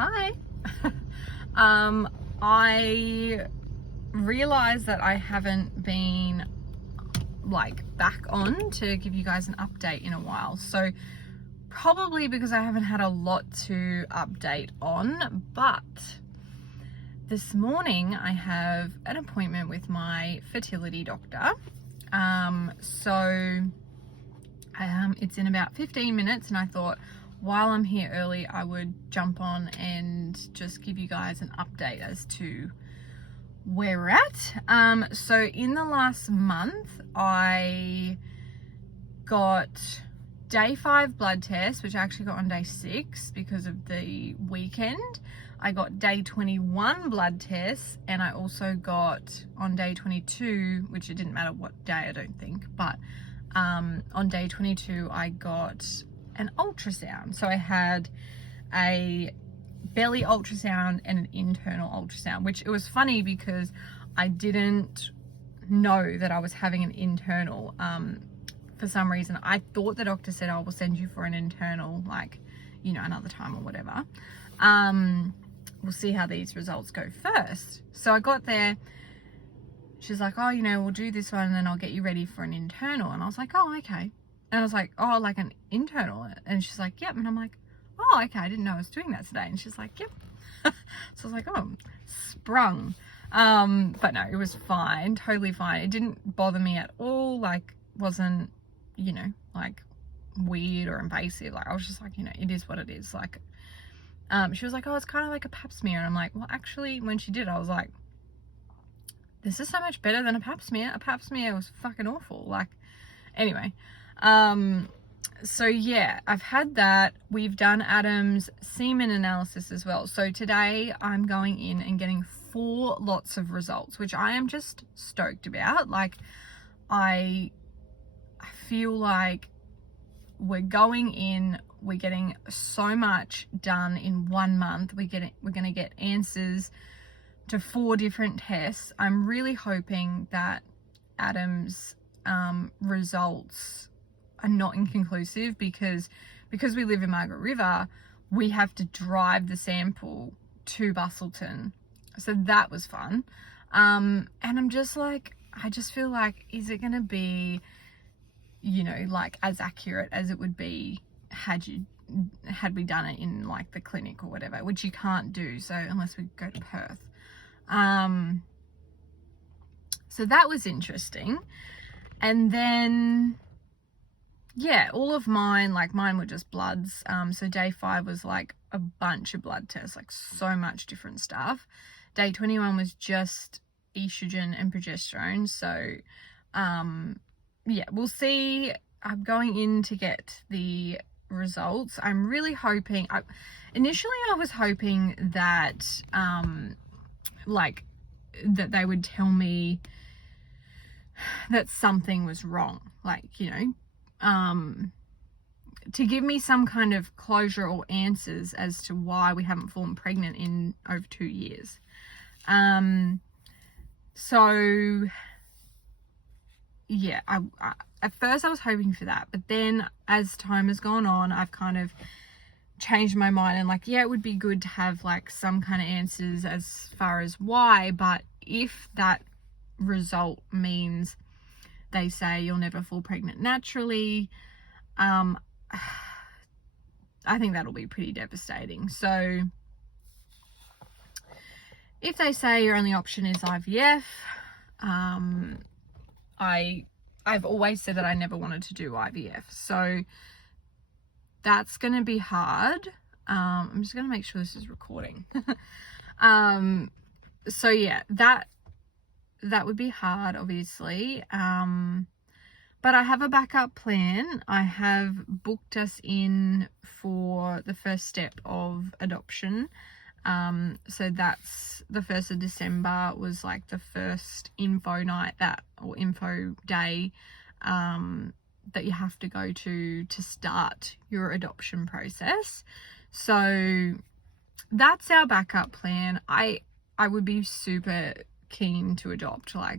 Hi. I realized that I haven't been back on to give you guys an update in a while. So probably because I haven't had a lot to update on, but this morning I have an appointment with my fertility doctor. It's in about 15 minutes, and I thought while I'm here early, I would jump on and just give you guys an update as to where we're at. So in the last month, I got day 5 blood test, which I actually got on day 6 because of the weekend. I got day 21 blood tests, and I also got on day 22, which it didn't matter what day, I don't think, but on day 22 I got an ultrasound. So I had a belly ultrasound and an internal ultrasound, which it was funny because I didn't know that I was having an internal. For some reason I thought the doctor said, I will send you for an internal, another time or whatever. We'll see how these results go first. So I got there, she's like, oh, we'll do this one and then I'll get you ready for an internal. And I was like, oh, okay. And I was like, oh, like an internal? And she's like, yep. And I'm like, oh, okay, I didn't know I was doing that today. And she's like, yep. So I was like, oh, sprung. But no, it was fine, totally fine. It didn't bother me at all. Wasn't, weird or invasive. I was just like, it is what it is. She was like, oh, it's kind of like a pap smear. And I'm like, well, actually, when she did, I was like, this is so much better than a pap smear. A pap smear was fucking awful. Anyway. So yeah, I've had that. We've done Adam's semen analysis as well. So today I'm going in and getting 4 lots of results, which I am just stoked about. I feel like we're going in, we're getting so much done in 1 month. We're going to get answers to 4 different tests. I'm really hoping that Adam's results are not inconclusive, because we live in Margaret River, we have to drive the sample to Bustleton. So that was fun. And I'm just like, I just feel like, is it going to be, as accurate as it would be had we done it in the clinic or whatever, which you can't do, so unless we go to Perth. So that was interesting. And then yeah, all of mine were just bloods. So day 5 was a bunch of blood tests, so much different stuff. Day 21 was just estrogen and progesterone. So yeah, we'll see. I'm going in to get the results. I'm really hoping, initially I was hoping that that they would tell me that something was wrong, to give me some kind of closure or answers as to why we haven't fallen pregnant in over 2 years. So yeah, I at first I was hoping for that, but then as time has gone on, I've kind of changed my mind and yeah, it would be good to have some kind of answers as far as why. But if that result means they say you'll never fall pregnant naturally, I think that'll be pretty devastating. So if they say your only option is IVF, I've always said that I never wanted to do IVF, so that's going to be hard. I'm just going to make sure this is recording. So yeah, that would be hard, obviously. But I have a backup plan. I have booked us in for the first step of adoption. So that's the 1st of December was the first info night or info day that you have to go to start your adoption process. So that's our backup plan. I would be super keen to adopt. I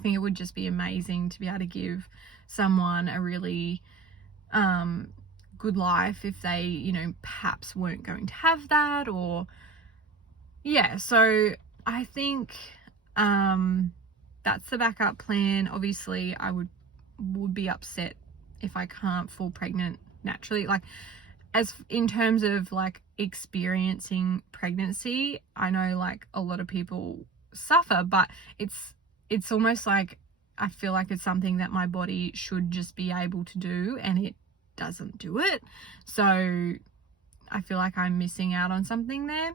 think it would just be amazing to be able to give someone a really good life if they, you know, perhaps weren't going to have that. Or yeah, so I think that's the backup plan. Obviously I would be upset if I can't fall pregnant naturally. Like, as in terms of like experiencing pregnancy, I know like a lot of people suffer, but it's almost like I feel like it's something that my body should just be able to do, and it doesn't do it. So I feel like I'm missing out on something there.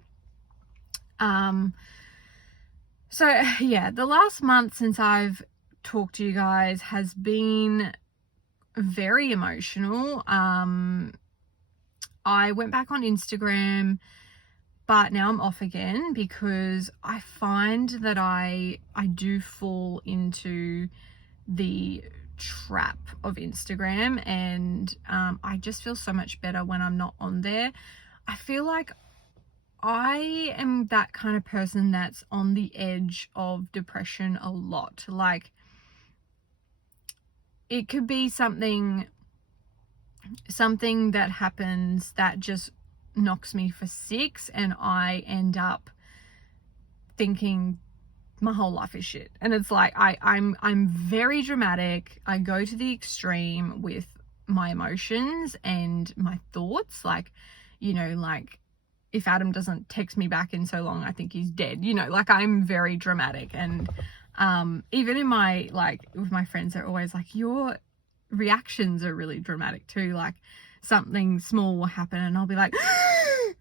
So yeah, the last month since I've talked to you guys has been very emotional. I went back on Instagram, but now I'm off again because I find that I do fall into the trap of Instagram, and I just feel so much better when I'm not on there. I feel like I am that kind of person that's on the edge of depression a lot. Like, it could be something that happens that just knocks me for six, and I end up thinking my whole life is shit. And it's like I'm very dramatic. I go to the extreme with my emotions and my thoughts. Like, you know, like if Adam doesn't text me back in so long, I think he's dead. You know, like I'm very dramatic. And even in my, like, with my friends, they're always like, your reactions are really dramatic too. Like, something small will happen and I'll be like,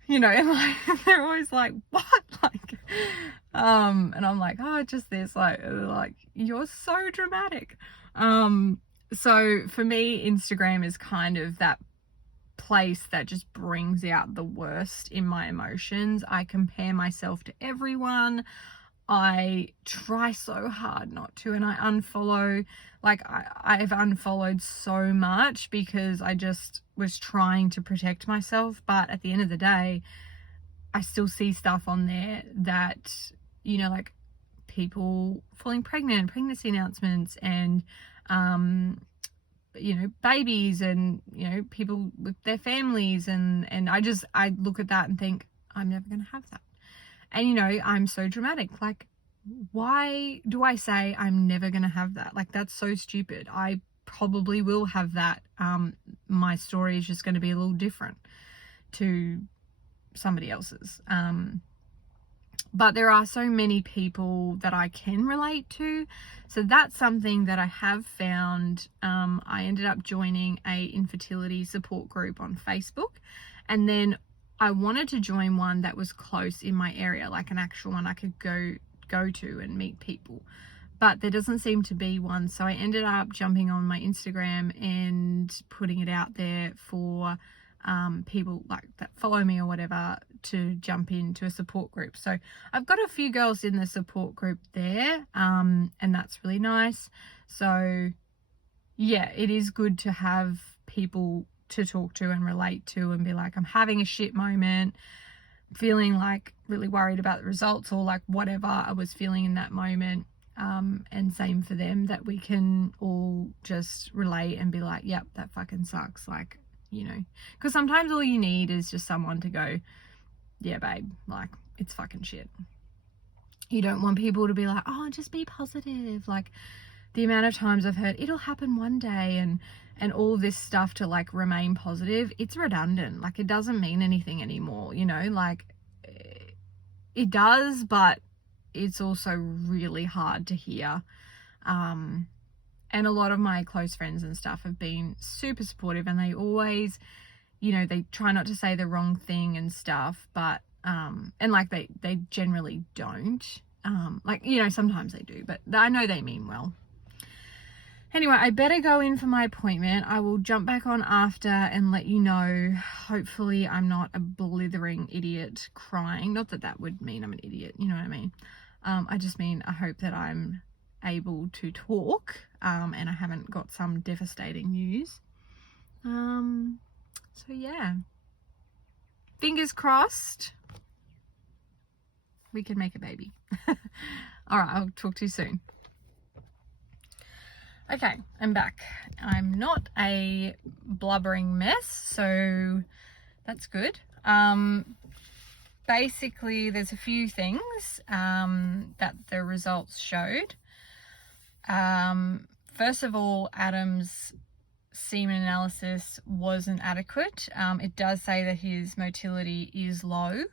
you know, and like they're always like, what? Like, and I'm like, oh, just this. Like you're so dramatic. So for me, Instagram is kind of that place that just brings out the worst in my emotions. I compare myself to everyone. I try so hard not to, and I unfollow. Like, I've unfollowed so much because I just was trying to protect myself. But at the end of the day, I still see stuff on there that, you know, like people falling pregnant, pregnancy announcements, and you know, babies, and, you know, people with their families, and I look at that and think, I'm never going to have that. And, you know, I'm so dramatic. Like, why do I say I'm never going to have that? Like, that's so stupid. I probably will have that. My story is just going to be a little different to somebody else's. But there are so many people that I can relate to. So that's something that I have found. I ended up joining a infertility support group on Facebook. And then I wanted to join one that was close in my area, like an actual one I could go to and meet people. But there doesn't seem to be one. So I ended up jumping on my Instagram and putting it out there for people like that follow me or whatever to jump into a support group. So I've got a few girls in the support group there, and that's really nice. So yeah, it is good to have people to talk to and relate to and be like, I'm having a shit moment, feeling like really worried about the results, or like whatever I was feeling in that moment. And same for them, that we can all just relate and be like, yep, that fucking sucks. Like, you know, because sometimes all you need is just someone to go, yeah, babe, like, it's fucking shit. You don't want people to be like, oh, just be positive. Like, the amount of times I've heard it'll happen one day and all this stuff to like remain positive, it's redundant. Like, it doesn't mean anything anymore, you know, like it does, but it's also really hard to hear. And a lot of my close friends and stuff have been super supportive, and they always, you know, they try not to say the wrong thing and stuff, but, and like they generally don't, like, you know, sometimes they do, but I know they mean well. Anyway, I better go in for my appointment. I will jump back on after and let you know. Hopefully I'm not a blithering idiot crying. Not that that would mean I'm an idiot, you know what I mean? I just mean I hope that I'm able to talk, and I haven't got some devastating news. So yeah, fingers crossed we can make a baby. All right, I'll talk to you soon. Okay, I'm back. I'm not a blubbering mess, so that's good. Basically, there's a few things that the results showed. First of all, Adam's semen analysis wasn't adequate. It does say that his motility is low,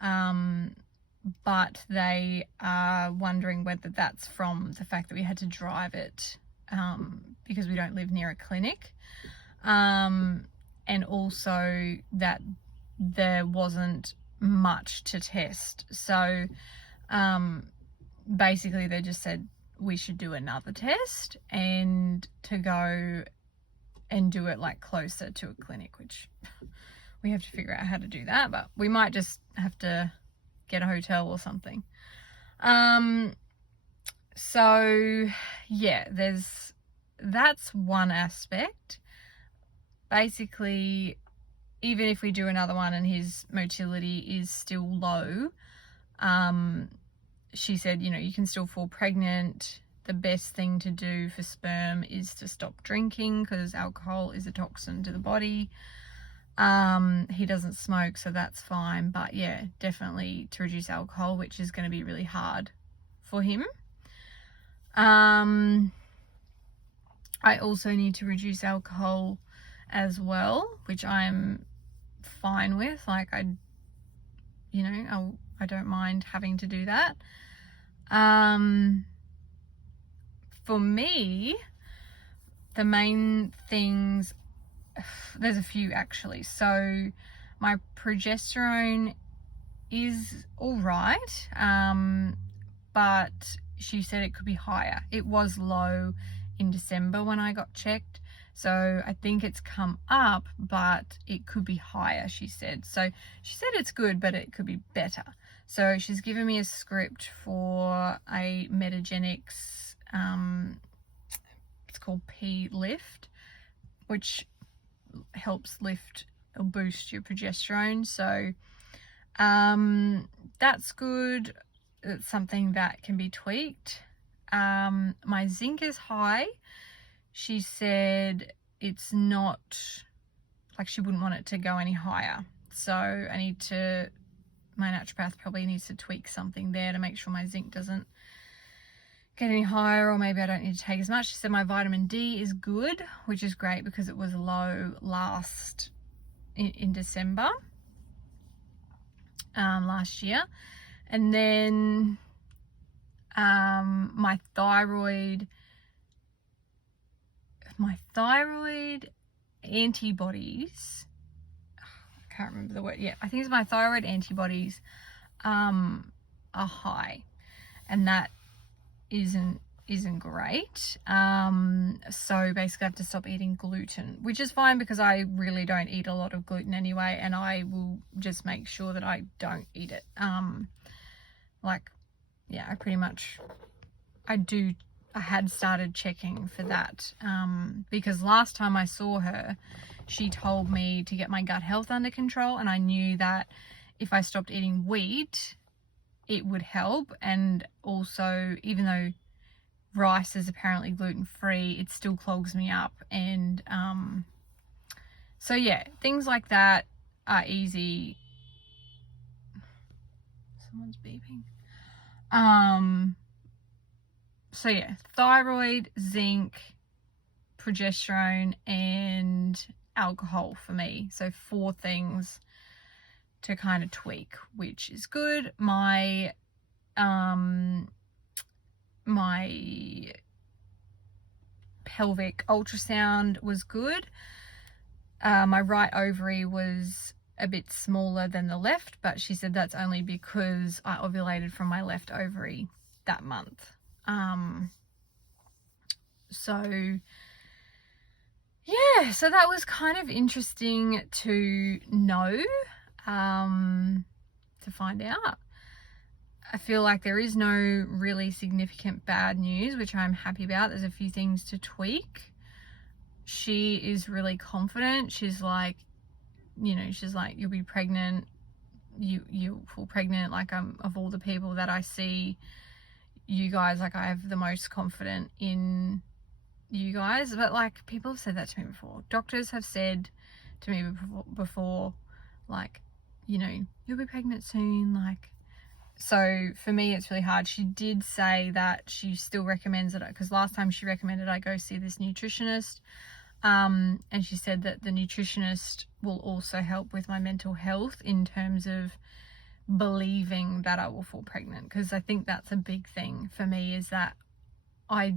but they are wondering whether that's from the fact that we had to drive it because we don't live near a clinic, and also that there wasn't much to test. So basically they just said we should do another test and to go and do it like closer to a clinic, which we have to figure out how to do that, but we might just have to get a hotel or something. So yeah, that's one aspect. Basically, even if we do another one and his motility is still low, she said, you know, you can still fall pregnant. The best thing to do for sperm is to stop drinking because alcohol is a toxin to the body. He doesn't smoke, so that's fine, but yeah, definitely to reduce alcohol, which is going to be really hard for him. I also need to reduce alcohol as well, which I'm fine with. Like, I don't mind having to do that. For me, the main things, there's a few actually. So my progesterone is all right, but she said it could be higher. It was low in December when I got checked, so I think it's come up, but it could be higher, she said. So she said it's good, but it could be better. So she's given me a script for a Metagenics, it's called P-Lift, which helps lift or boost your progesterone. So that's good. It's something that can be tweaked. My zinc is high. She said it's not, like, she wouldn't want it to go any higher. So my naturopath probably needs to tweak something there to make sure my zinc doesn't get any higher, or maybe I don't need to take as much. She said my vitamin D is good, which is great because it was low in December last year. And then my thyroid antibodies, I can't remember the word. Yeah, I think it's my thyroid antibodies are high, and that isn't great. So basically I have to stop eating gluten, which is fine because I really don't eat a lot of gluten anyway, and I will just make sure that I don't eat it. I had started checking for that, because last time I saw her, she told me to get my gut health under control, and I knew that if I stopped eating wheat, it would help. And also, even though rice is apparently gluten-free, it still clogs me up. And so yeah, things like that are easy. Someone's beeping. So yeah, thyroid, zinc, progesterone, and alcohol for me. So 4 things to kind of tweak, which is good. My pelvic ultrasound was good. My right ovary was a bit smaller than the left, but she said that's only because I ovulated from my left ovary that month. So yeah, so that was kind of interesting to know, to find out. I feel like there is no really significant bad news, which I'm happy about. There's a few things to tweak. She is really confident. She's like, you'll be pregnant. You'll fall pregnant. Like, of all the people that I see, you guys, like, I have the most confident in you guys, but like people have said that to me before. Doctors have said to me before, like, you know, you'll be pregnant soon, like. So for me, it's really hard. She did say that she still recommends it, because last time she recommended I go see this nutritionist. And she said that the nutritionist will also help with my mental health in terms of believing that I will fall pregnant, because I think that's a big thing for me, is that I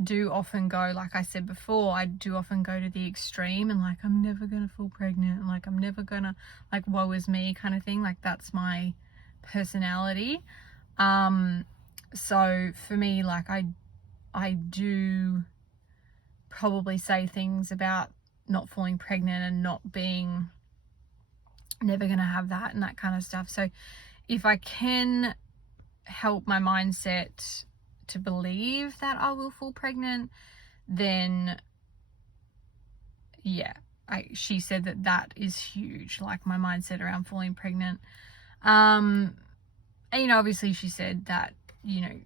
do often go, like I said before, I do often go to the extreme and like, I'm never gonna fall pregnant, like I'm never gonna, like, woe is me kind of thing. Like that's my personality. So for me, like I do probably say things about not falling pregnant and not being, never gonna have that and that kind of stuff. So if I can help my mindset to believe that I will fall pregnant, then yeah, she said that is huge, like my mindset around falling pregnant. And, you know, obviously she said that, you know,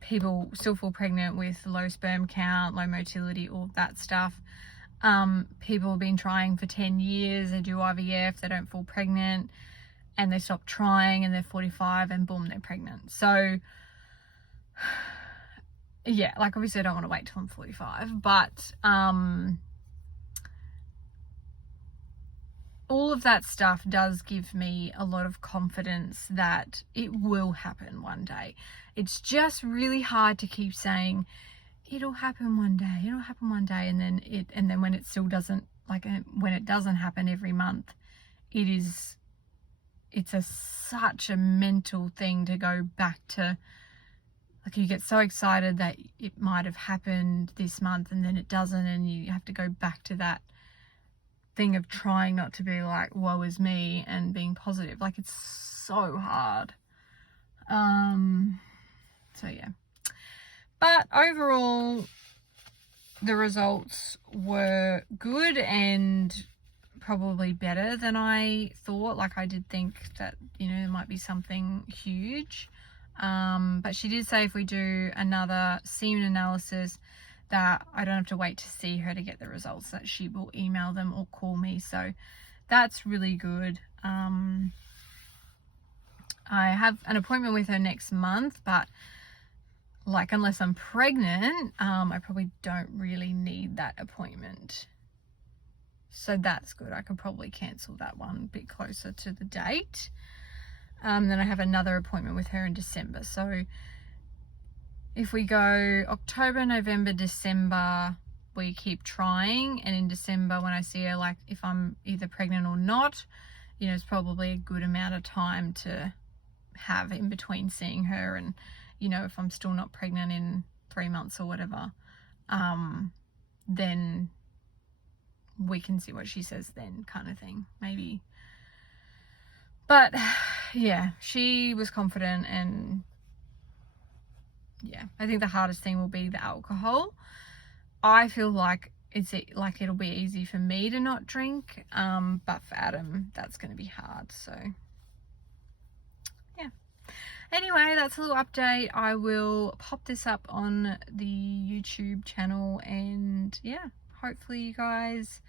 people still fall pregnant with low sperm count, low motility, all that stuff. People have been trying for 10 years, they do IVF, they don't fall pregnant, and they stop trying and they're 45 and boom, they're pregnant. So yeah, like obviously I don't want to wait till I'm 45, but all of that stuff does give me a lot of confidence that it will happen one day. It's just really hard to keep saying it'll happen one day, it'll happen one day, and then when it still doesn't, like when it doesn't happen every month, it's such a mental thing to go back to. Like you get so excited that it might have happened this month and then it doesn't, and you have to go back to that thing of trying not to be like, woe is me, and being positive. Like it's so hard. So yeah. But overall, the results were good and probably better than I thought. Like I did think that, you know, there might be something huge. But she did say if we do another semen analysis that I don't have to wait to see her to get the results, that she will email them or call me. So that's really good. I have an appointment with her next month, but like unless I'm pregnant, I probably don't really need that appointment. So that's good. I could probably cancel that one a bit closer to the date. Then I have another appointment with her in December. So if we go October, November, December, we keep trying. And in December, when I see her, like if I'm either pregnant or not, you know, it's probably a good amount of time to have in between seeing her. And, you know, if I'm still not pregnant in 3 months or whatever, then we can see what she says then, kind of thing, maybe. But yeah, she was confident, and yeah, I think the hardest thing will be the alcohol. I feel like it'll be easy for me to not drink, but for Adam, that's going to be hard. So yeah. Anyway, that's a little update. I will pop this up on the YouTube channel, and yeah, hopefully you guys,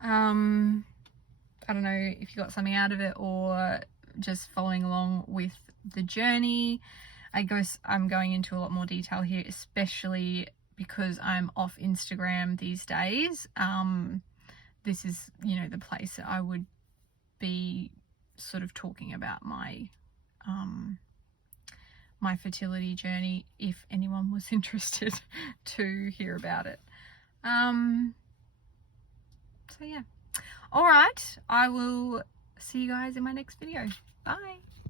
I don't know if you got something out of it or just following along with the journey. I guess I'm going into a lot more detail here, especially because I'm off Instagram these days. This is, you know, the place that I would be sort of talking about my my fertility journey if anyone was interested to hear about it. So yeah. All right, I will see you guys in my next video. Bye.